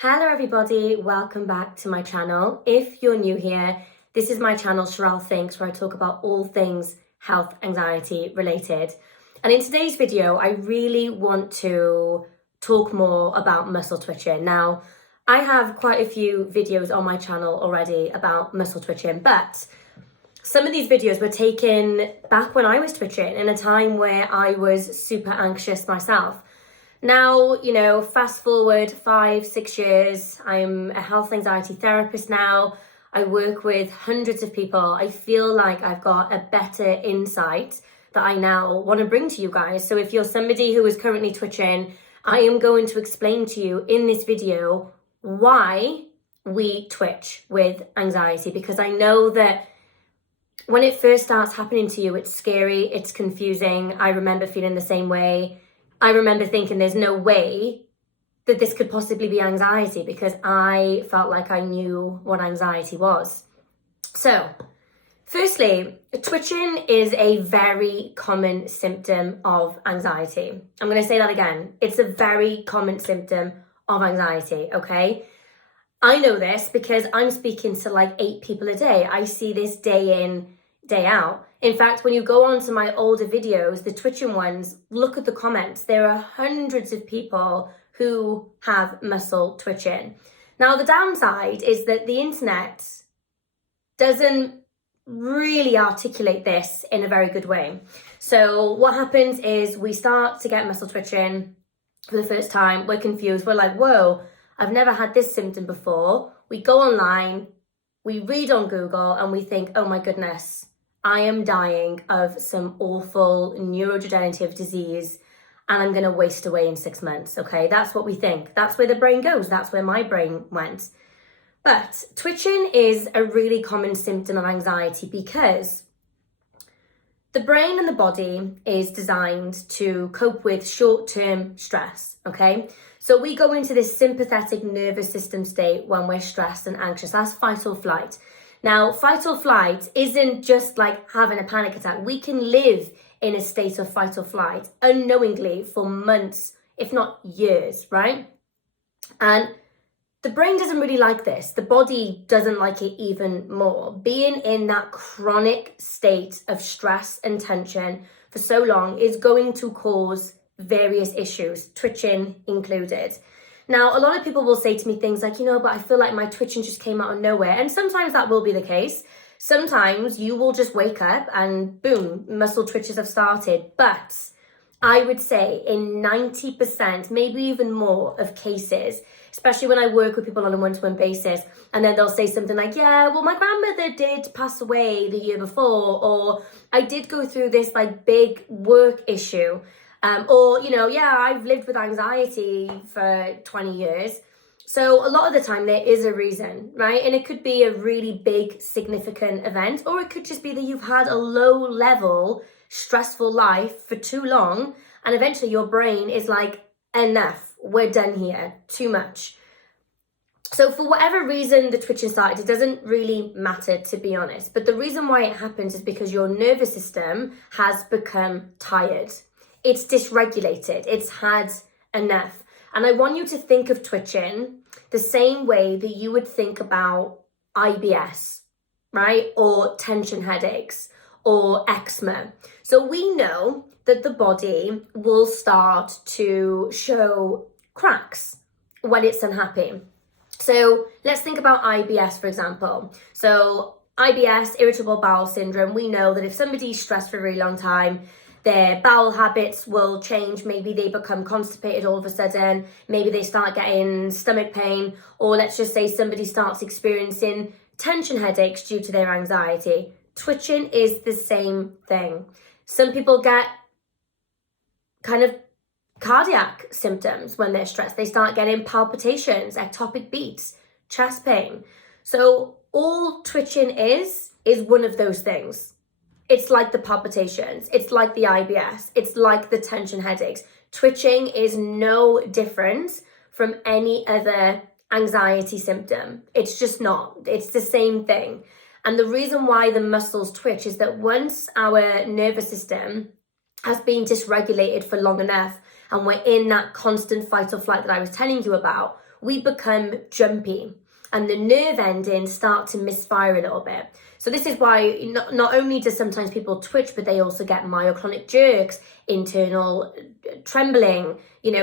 Hello everybody, welcome back to my channel. If you're new here, this is my channel Cheryl Thinks, where I talk about all things health anxiety related. And in today's video, I really want to talk more about muscle twitching. Now, I have quite a few videos on my channel already about muscle twitching, but some of these videos were taken back when I was twitching in a time where I was super anxious myself. Now, fast forward 5-6 years, I'm a health anxiety therapist now. I work with hundreds of people. I feel like I've got a better insight that I now want to bring to you guys. So if you're somebody who is currently twitching, I am going to explain to you in this video why we twitch with anxiety, because I know that when it first starts happening to you, it's scary, it's confusing. I remember feeling the same way. I remember thinking there's no way that this could possibly be anxiety, because I felt like I knew what anxiety was. So, firstly, twitching is a very common symptom of anxiety. I'm going to say that again. It's a very common symptom of anxiety, okay? I know this because I'm speaking to like 8 people a day. I see this day in, day out. In fact, when you go on to my older videos, the twitching ones, look at the comments. There are hundreds of people who have muscle twitching. Now, the downside is that the internet doesn't really articulate this in a very good way. So what happens is we start to get muscle twitching for the first time. We're confused. We're like, whoa, I've never had this symptom before. We go online, we read on Google, and we think, oh my goodness, I am dying of some awful neurodegenerative disease and I'm going to waste away in 6 months, okay? That's what we think. That's where the brain goes. That's where my brain went. But twitching is a really common symptom of anxiety because the brain and the body is designed to cope with short-term stress, okay? So we go into this sympathetic nervous system state when we're stressed and anxious. That's fight or flight. Now, fight or flight isn't just like having a panic attack. We can live in a state of fight or flight unknowingly for months, if not years, right? And the brain doesn't really like this. The body doesn't like it even more. Being in that chronic state of stress and tension for so long is going to cause various issues, twitching included. Now, a lot of people will say to me things like, but I feel like my twitching just came out of nowhere. And sometimes that will be the case. Sometimes you will just wake up and boom, muscle twitches have started. But I would say in 90%, maybe even more of cases, especially when I work with people on a one-to-one basis, and then they'll say something like, yeah, well, my grandmother did pass away the year before, or I did go through this like big work issue. I've lived with anxiety for 20 years. So a lot of the time there is a reason, right? And it could be a really big, significant event, or it could just be that you've had a low level, stressful life for too long. And eventually your brain is like, enough, we're done here, too much. So for whatever reason the twitching started, it doesn't really matter, to be honest. But the reason why it happens is because your nervous system has become tired. It's dysregulated. It's had enough. And I want you to think of twitching the same way that you would think about IBS, right? Or tension headaches or eczema. So we know that the body will start to show cracks when it's unhappy. So let's think about IBS, for example. So IBS, irritable bowel syndrome, we know that if somebody's stressed for a really long time, their bowel habits will change. Maybe they become constipated all of a sudden. Maybe they start getting stomach pain. Or let's just say somebody starts experiencing tension headaches due to their anxiety. Twitching is the same thing. Some people get kind of cardiac symptoms when they're stressed. They start getting palpitations, ectopic beats, chest pain. So all twitching is one of those things. It's like the palpitations, it's like the IBS, it's like the tension headaches. Twitching is no different from any other anxiety symptom. It's just not. It's the same thing. And the reason why the muscles twitch is that once our nervous system has been dysregulated for long enough and we're in that constant fight or flight that I was telling you about, we become jumpy and the nerve endings start to misfire a little bit. So this is why not only do sometimes people twitch, but they also get myoclonic jerks, internal trembling,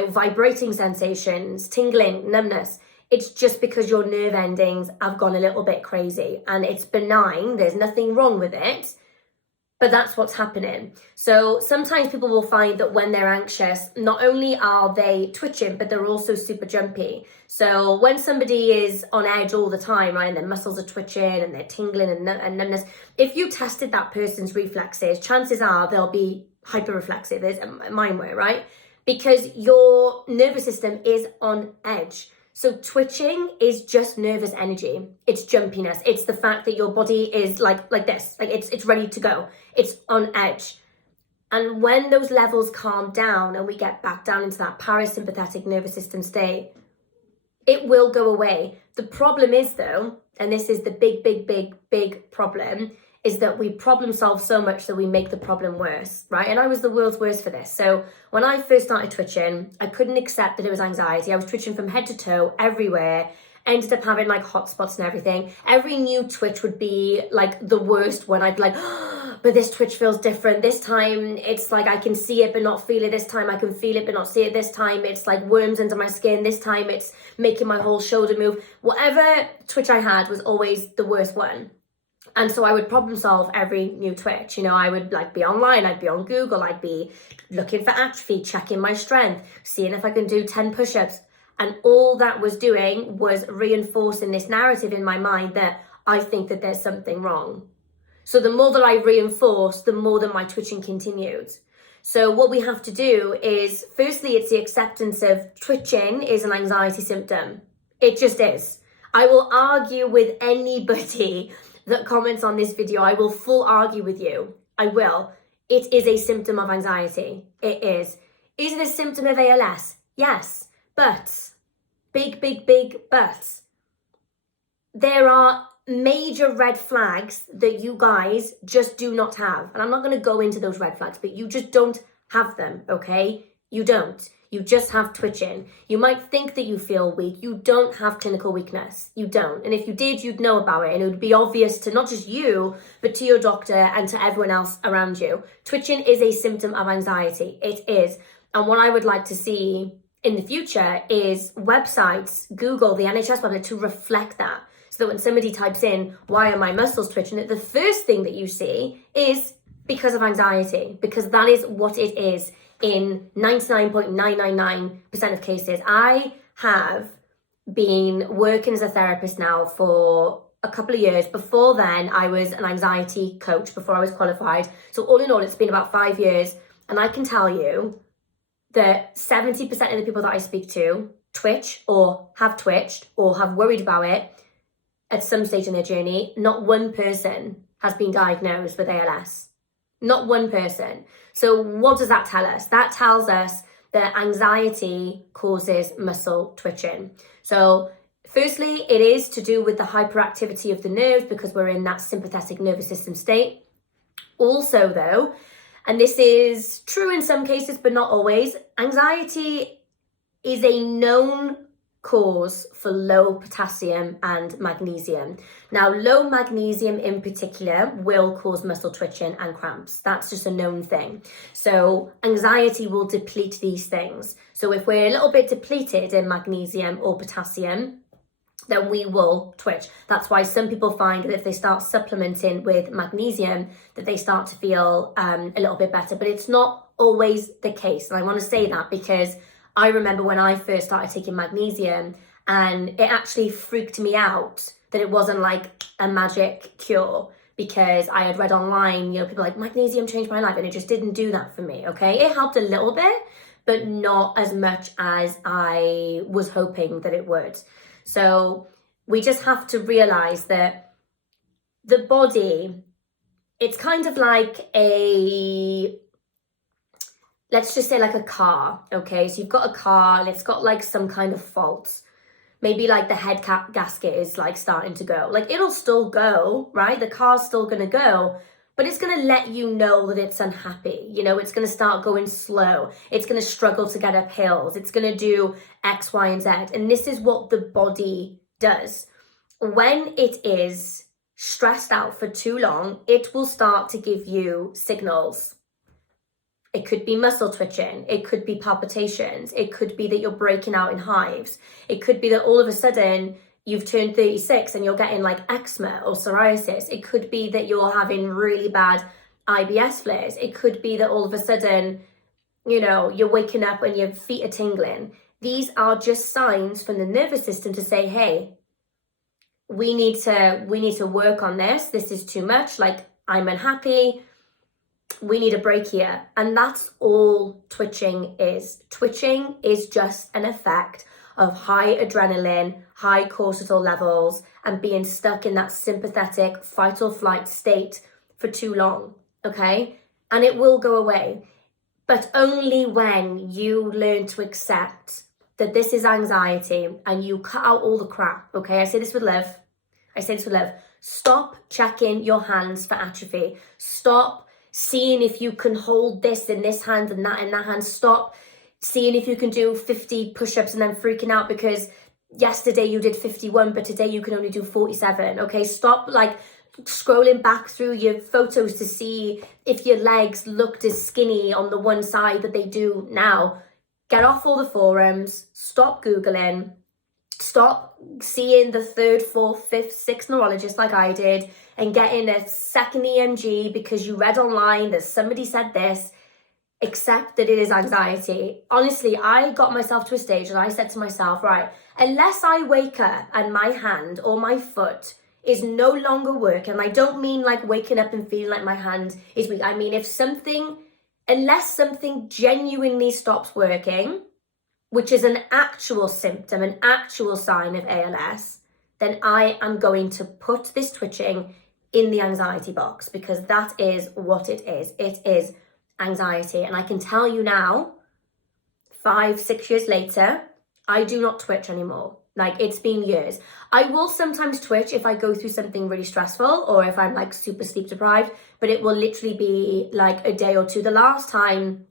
vibrating sensations, tingling, numbness. It's just because your nerve endings have gone a little bit crazy, and it's benign. There's nothing wrong with it, but that's what's happening. So sometimes people will find that when they're anxious, not only are they twitching, but they're also super jumpy. So when somebody is on edge all the time, right, and their muscles are twitching and they're tingling and numbness, if you tested that person's reflexes, chances are they'll be hyper-reflexive, as mine were, right? Because your nervous system is on edge. So twitching is just nervous energy. It's jumpiness. It's the fact that your body is like this, like it's ready to go. It's on edge. And when those levels calm down and we get back down into that parasympathetic nervous system state, it will go away. The problem is though, and this is the big problem, is that we problem solve so much that we make the problem worse, right? And I was the world's worst for this. So when I first started twitching, I couldn't accept that it was anxiety. I was twitching from head to toe, everywhere, ended up having like hot spots and everything. Every new twitch would be like the worst one. I'd be like, oh, but this twitch feels different. This time it's like I can see it but not feel it. This time I can feel it but not see it. This time it's like worms under my skin. This time it's making my whole shoulder move. Whatever twitch I had was always the worst one. And so I would problem solve every new twitch. I would like be online, I'd be on Google, I'd be looking for atrophy, checking my strength, seeing if I can do 10 push-ups. And all that was doing was reinforcing this narrative in my mind that I think that there's something wrong. So the more that I reinforced, the more that my twitching continued. So what we have to do is, firstly, it's the acceptance of twitching is an anxiety symptom. It just is. I will argue with anybody that comments on this video. I will full argue with you. I will. It is a symptom of anxiety. It is. Is it a symptom of ALS? Yes. But, big buts. There are major red flags that you guys just do not have. And I'm not going to go into those red flags, but you just don't have them, okay? You don't. You just have twitching. You might think that you feel weak. You don't have clinical weakness. You don't. And if you did, you'd know about it. And it would be obvious to not just you, but to your doctor and to everyone else around you. Twitching is a symptom of anxiety. It is. And what I would like to see in the future is websites, Google, the NHS website, to reflect that. So that when somebody types in, why are my muscles twitching? That the first thing that you see is because of anxiety, because that is what it is. In 99.999% of cases. I have been working as a therapist now for a couple of years. Before then, I was an anxiety coach before I was qualified. So all in all, it's been about 5 years. And I can tell you that 70% of the people that I speak to twitch or have twitched or have worried about it at some stage in their journey. Not one person has been diagnosed with ALS. Not one person. So what does that tell us? That tells us that anxiety causes muscle twitching. So firstly, it is to do with the hyperactivity of the nerves because we're in that sympathetic nervous system state. Also though, and this is true in some cases, but not always, anxiety is a known cause for low potassium and magnesium. Now, low magnesium in particular will cause muscle twitching and cramps. That's just a known thing. So anxiety will deplete these things. So if we're a little bit depleted in magnesium or potassium, then we will twitch. That's why some people find that if they start supplementing with magnesium, that they start to feel a little bit better. But it's not always the case. And I want to say that because I remember when I first started taking magnesium and it actually freaked me out that it wasn't like a magic cure, because I had read online, people like, magnesium changed my life, and it just didn't do that for me, okay? It helped a little bit, but not as much as I was hoping that it would. So we just have to realize that the body, it's kind of like let's just say like a car, okay? So you've got a car and it's got like some kind of fault. Maybe like the head cap gasket is like starting to go. Like it'll still go, right? The car's still gonna go, but it's going to let you know that it's unhappy. You know, it's going to start going slow. It's going to struggle to get up hills. It's going to do X, Y, and Z. And this is what the body does. When it is stressed out for too long, it will start to give you signals. It could be muscle twitching. It could be palpitations. It could be that you're breaking out in hives. It could be that all of a sudden you've turned 36 and you're getting like eczema or psoriasis. It could be that you're having really bad IBS flares. It could be that all of a sudden, you know, you're waking up and your feet are tingling. These are just signs from the nervous system to say, hey, we need to work on this. This is too much. Like, I'm unhappy. We need a break here. And that's all twitching is. Twitching is just an effect of high adrenaline, high cortisol levels, and being stuck in that sympathetic fight or flight state for too long, okay? And it will go away, but only when you learn to accept that this is anxiety and you cut out all the crap, okay? I say this with love. Stop checking your hands for atrophy. Stop seeing if you can hold this in this hand and that in that hand. Stop seeing if you can do 50 push-ups and then freaking out because yesterday you did 51, but today you can only do 47, okay? Stop like scrolling back through your photos to see if your legs looked as skinny on the one side that they do now. Get off all the forums, stop Googling, stop seeing the 3rd, 4th, 5th, 6th neurologist like I did and getting a second EMG because you read online that somebody said this. Accept that it is anxiety. Honestly, I got myself to a stage and I said to myself, right, unless I wake up and my hand or my foot is no longer working, and I don't mean like waking up and feeling like my hand is weak. I mean, unless something genuinely stops working, which is an actual symptom, an actual sign of ALS, then I am going to put this twitching in the anxiety box because that is what it is. It is anxiety. And I can tell you now, 5, 6 years later, I do not twitch anymore. Like, it's been years. I will sometimes twitch if I go through something really stressful or if I'm like super sleep deprived, but it will literally be like a day or two. The last time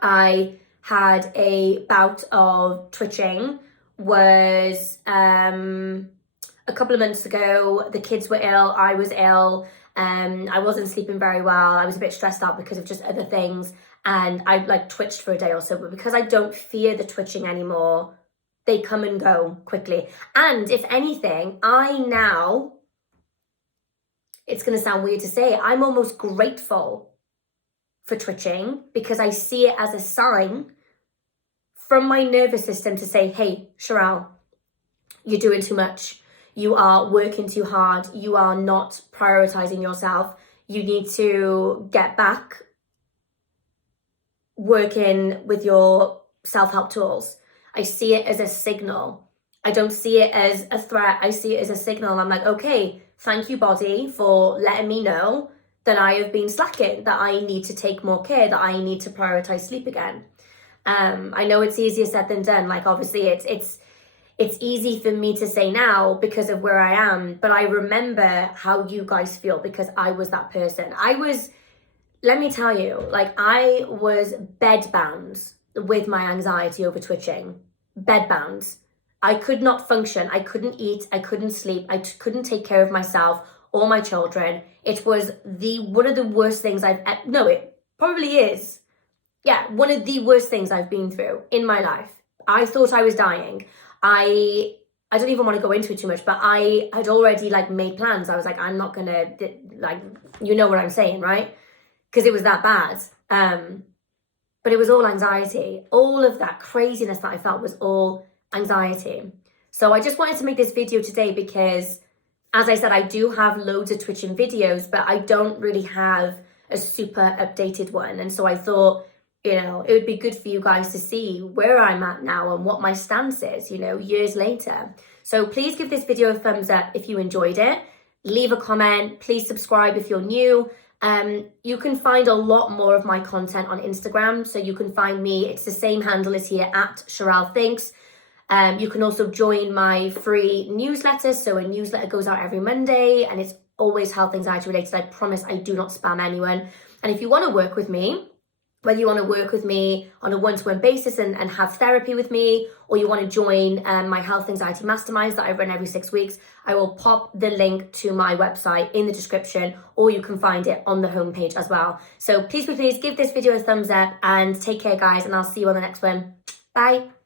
I had a bout of twitching was a couple of months ago. The kids were ill, I was ill, I wasn't sleeping very well, I was a bit stressed out because of just other things, and I like twitched for a day or so, but because I don't fear the twitching anymore, they come and go quickly. And if anything, it's going to sound weird to say, I'm almost grateful for twitching because I see it as a sign from my nervous system to say, hey, Sherelle, you're doing too much. You are working too hard. You are not prioritizing yourself. You need to get back working with your self-help tools. I see it as a signal. I don't see it as a threat. I see it as a signal. I'm like, okay, thank you, body, for letting me know that I have been slacking, that I need to take more care, that I need to prioritize sleep again. I know it's easier said than done. Like, obviously it's easy for me to say now because of where I am, but I remember how you guys feel because I was that person. Let me tell you, like, I was bedbound with my anxiety over twitching. Bedbound. I could not function. I couldn't eat. I couldn't sleep. I couldn't take care of myself or my children. It was one of the worst things it probably is. Yeah, one of the worst things I've been through in my life. I thought I was dying. I don't even want to go into it too much, but I had already like made plans. I was like, I'm not gonna, like, you know what I'm saying, right? Because it was that bad. But it was all anxiety. All of that craziness that I felt was all anxiety. So I just wanted to make this video today because, as I said, I do have loads of twitching videos, but I don't really have a super updated one. And so I thought, you know, it would be good for you guys to see where I'm at now and what my stance is, you know, years later. So please give this video a thumbs up if you enjoyed it. Leave a comment. Please subscribe if you're new. You can find a lot more of my content on Instagram. So you can find me, it's the same handle as here, at Sherelle Thinks. You can also join my free newsletter. So a newsletter goes out every Monday and it's always health anxiety related. I promise I do not spam anyone. And if you want to work with me, whether you want to work with me on a one-to-one basis and have therapy with me, or you want to join my health anxiety masterminds that I run every 6 weeks, I will pop the link to my website in the description, or you can find it on the homepage as well. So please give this video a thumbs up and take care, guys, and I'll see you on the next one. Bye.